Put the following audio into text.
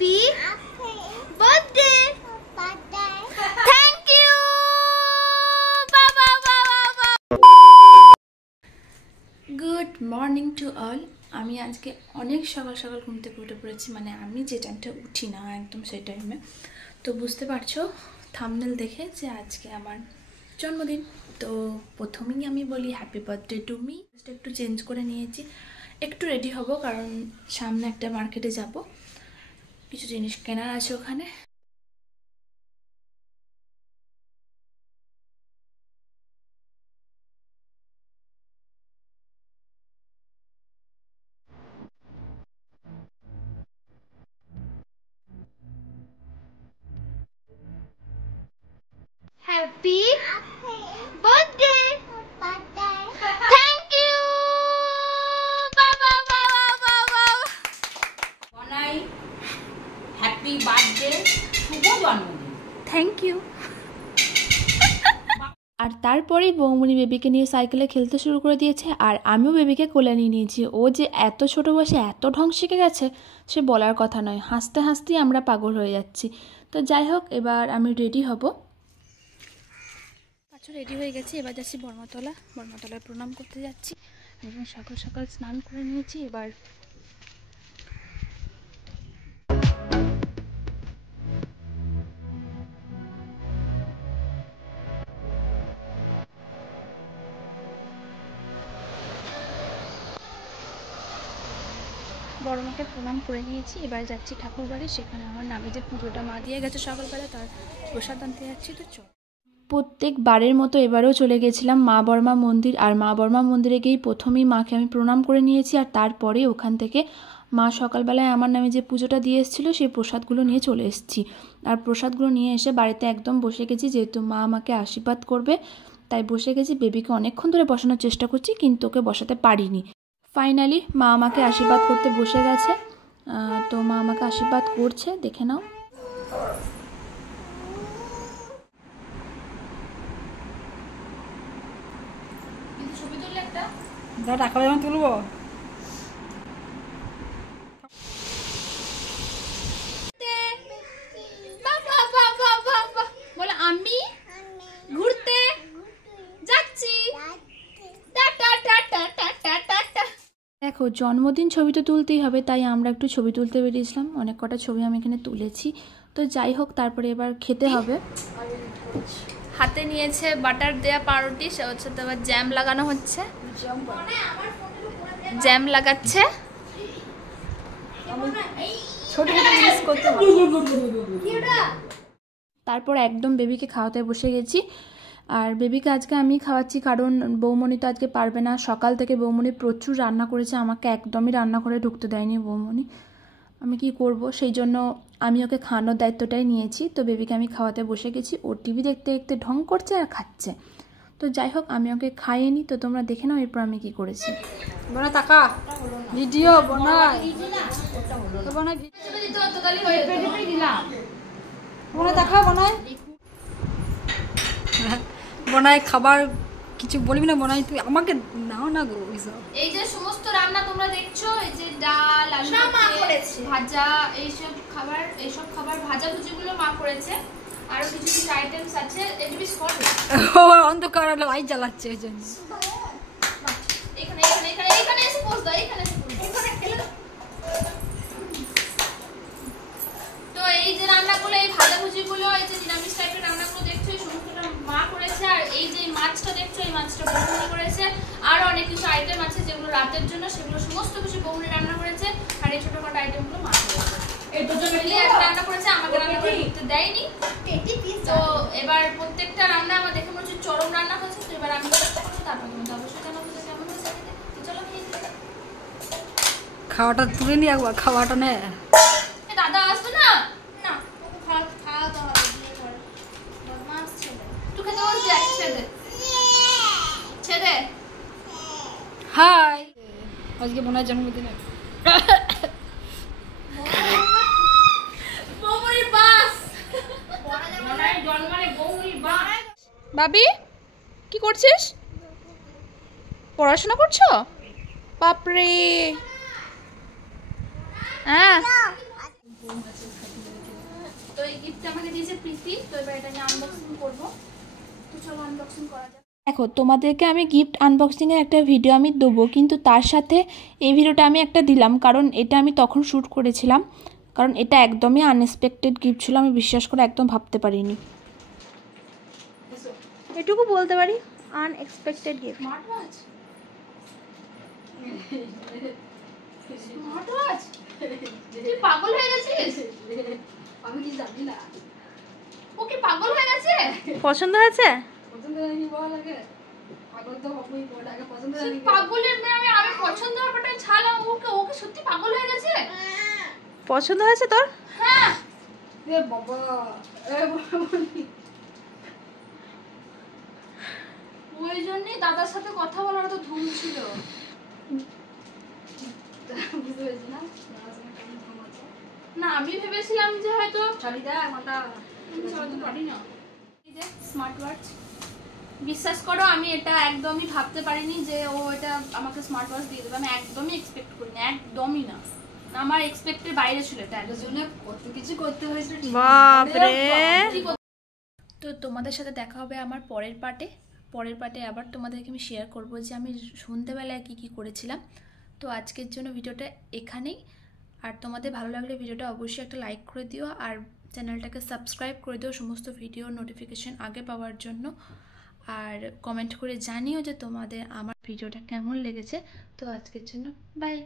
Happy birthday. Thank you. Good morning to all. আমি আজকে অনেক সকাল সকাল ঘুম থেকে উঠে পড়েছি, মানে আমি যে টাইমটা উঠি না একদম সেই টাইমে। তো বুঝতে পারছো থাম্বনেল দেখে যে আজকে আমার জন্মদিন। তো প্রথমেই আমি বলি হ্যাপি বার্থডে টু মি। একটু চেঞ্জ করে নিয়েছি, একটু রেডি হব কারণ সামনে একটা মার্কেটে যাব, কিছু জিনিস কেনার আছে ওখানে। Happy birthday. Thank you. বনাই হ্যাপি বার্থডে, শুভ জন্মদিন। Thank you. আর তারপরেই বৌমনি বেবিকে নিয়ে সাইকেলে খেলতে শুরু করে দিয়েছে, আর আমিও বেবিকে কোলে নিয়ে নিয়েছি। ও যে এত ছোট বয়সে এত ঢং শিখে গেছে সে বলার কথা নয়, হাসতে হাসতেই আমরা পাগল হয়ে যাচ্ছি। তো যাই হোক, এবার আমি রেডি হব। আচ্ছা, রেডি হয়ে গেছি, এবার যাচ্ছি বর্মাতলায় প্রণাম করতে যাচ্ছি। এবং সকাল সকাল স্নান করে নিয়েছি। এবার বড় মাকে প্রণাম করে নিয়েছি, এবার যাচ্ছি ঠাকুর বাড়ি। সেখানে আমার নামে যে পুজোটা মা দিয়ে গেছে সকালবেলা, তার প্রসাদ আনতে যাচ্ছি। তো চল, প্রত্যেকবারের মতো এবারেও চলে গেছিলাম মা বর্মা মন্দির। আর মা বর্মা মন্দিরে গিয়েই প্রথমেই মাকে আমি প্রণাম করে নিয়েছি, আর তারপরে ওখান থেকে মা সকালবেলায় আমার নামে যে পুজোটা দিয়ে এসেছিলো সেই প্রসাদগুলো নিয়ে চলে এসেছি। আর প্রসাদগুলো নিয়ে এসে বাড়িতে একদম বসে গেছি, যেহেতু মা আমাকে আশীর্বাদ করবে তাই বসে গেছি। বেবিকে অনেকক্ষণ ধরে বসানোর চেষ্টা করছি কিন্তু ওকে বসাতে পারিনি। ফাইনালি মা আমাকে আশীর্বাদ করতে বসে গেছে। তো মা আমাকে আশীর্বাদ করছে, দেখে নাও। টাকা যেমন তুলবো, বলে আমি ঘুরতে যাচ্ছি। দেখো, জন্মদিন ছবি তো তুলতেই হবে, তাই আমরা একটু ছবি তুলতে বেরিয়েছিলাম। অনেক কটা ছবি আমি এখানে তুলেছি। তো যাই হোক, তারপরে এবার খেতে হবে। হাতে নিয়েছে বাটার দেয়া পাউরুটি, সে হচ্ছে তো এবার জ্যাম লাগানো হচ্ছে, জ্যাম লাগাচ্ছে। তারপর একদম বেবিকে খাওয়াতে বসে গেছি। আর বেবিকে আজকে আমি খাওয়াচ্ছি কারণ বৌমনি তো আজকে পারবে না। সকাল থেকে বৌমনি প্রচুর রান্না করেছে, আমাকে একদমই রান্না করে ঢুকতে দেয়নি বৌমনি। আমি কি করব, সেই জন্য আমি ওকে খাওয়ানোর দায়িত্বটাই নিয়েছি। তো বেবিকে আমি খাওয়াতে বসে গেছি, ও টিভি দেখতে দেখতে ঢং করছে আর খাচ্ছে। তো যাই হোক, আমি ওকে খাইয়ে নিই। তো তোমরা দেখে নাও এরপর আমি কি করেছি। ভিডিও বনাই বনাই খাবার কিছু বলবি না বনাই, তুই আমাকে নাও না গো। এই যে সমস্ত রান্না তোমরা দেখছো, এই যে ডাল, আলু ভাজা, এইসব খাবার ভাজা ভুজিগুলো মা করেছে। আরো কিছু কিছু আইটেমস আছে, এগুলো স্পট অন্ধকার লাইট জ্বালাচ্ছে এই জন্য। এখানে এখানে এখানে এখানে এসে পোজ দাও, এখানে এসে পোজ দাও। তো এই যে রান্নাগুলো, এই ভাজা ভুজিগুলো, এই যে নিরামিষ টাইপের রান্নাগুলো দেখছো, এই সমস্তটা মা করেছে। আর এই যে মাছটা দেখছো, এই মাছটা বৌমনি করেছে। আর অনেক কিছু আইটেম আছে যেগুলো রাতের জন্য, সেগুলো সমস্ত কিছু বৌমনি রান্না করেছে। আর এই ছোটখাটো আইটেমগুলো মা করেছে। এই দুটো মিলিয়ে একটা রান্না করেছে, আমাকে রান্না করতে দেয়নি। তো এবার প্রত্যেকটা রান্না আমার দেখে মনে হচ্ছে চরম রান্না হয়েছে। তো এবার আমি তারপর তোমাদের অবশ্যই জানাবো যে কেমন হয়েছে। চলো খাওয়াটা তুলে নি একবার, খাওয়াটা নে। দাদা আসবে না, না খাওয়াতে হবে, দিয়ে পরে মাছ ছেড়ে একটু খেতে বলছি, ছেড়ে। হাই, আজকে বোনের জন্মদিনে বাবি কি করছিস? পড়াশোনা করছো? বাপরে। হ্যাঁ আমাকে দিয়েছে প্রীতি, তো এবার এটা আমি আনবক্সিং করবো। তো চলো আনবক্সিং করা যাক। দেখো তোমাদেরকে আমি গিফট আনবক্সিংয়ের একটা ভিডিও আমি দেবো, কিন্তু তার সাথে এই ভিডিওটা আমি একটা দিলাম, কারণ এটা আমি তখন শ্যুট করেছিলাম, কারণ এটা একদমই আনএক্সপেক্টেড গিফট ছিল। আমি বিশ্বাস করে একদম ভাবতে পারিনি, এটুকু বলতে পারি, unexpected gift. Smart watch, smart watch, তুই পাগল হয়ে গেছিস? আমি কি জানি না। ও কি পাগল হয়ে গেছে? পছন্দ হয়েছে? পছন্দ হয়নি বল আগে। পাগল তো হবই, বল আগে পছন্দ হয়নি। পাগলের মেয়ে, আমি পছন্দ হওয়াটা ছাড়লাম, ওকে সত্যি পাগল হয়ে গেছে। পছন্দ হয়েছে তোর? হ্যাঁ। এ বাবা, এ বাবা, ওই জন্যই দাদার সাথে কথা বলার তো ধুম ছিল। বুঝতে পেরেছি না দাদার সঙ্গে কেমন ধুম আছে। না আমি ভেবেছিলাম যে হয়তো ছাড়ি দা মাথা চালাতে পারি না। এই যে স্মার্ট ওয়াচ, বিশ্বাস করো আমি এটা একদমই ভাবতে পারিনি যে ও এটা আমাকে স্মার্ট ওয়াচ দিয়ে দেবে। আমি একদমই এক্সপেক্ট করিনি, একদমই না। আমার এক্সপেক্টের বাইরে ছিল এটা। এর জন্য কত কিছু করতে হয়েছে। বাপরে। তো তোমাদের সাথে দেখা হবে আমার পরের পার্টে আবার তোমাদেরকে আমি শেয়ার করব যে আমি সন্ধ্যেবেলায় কী কী করেছিলাম। তো আজকের জন্য ভিডিওটা এখানেই। আর তোমাদের ভালো লাগলে ভিডিওটা অবশ্যই একটা লাইক করে দিও, আর চ্যানেলটাকে সাবস্ক্রাইব করে দিও সমস্ত ভিডিও নোটিফিকেশন আগে পাওয়ার জন্য। আর কমেন্ট করে জানিও যে তোমাদের আমার ভিডিওটা কেমন লেগেছে। তো আজকের জন্য বাই।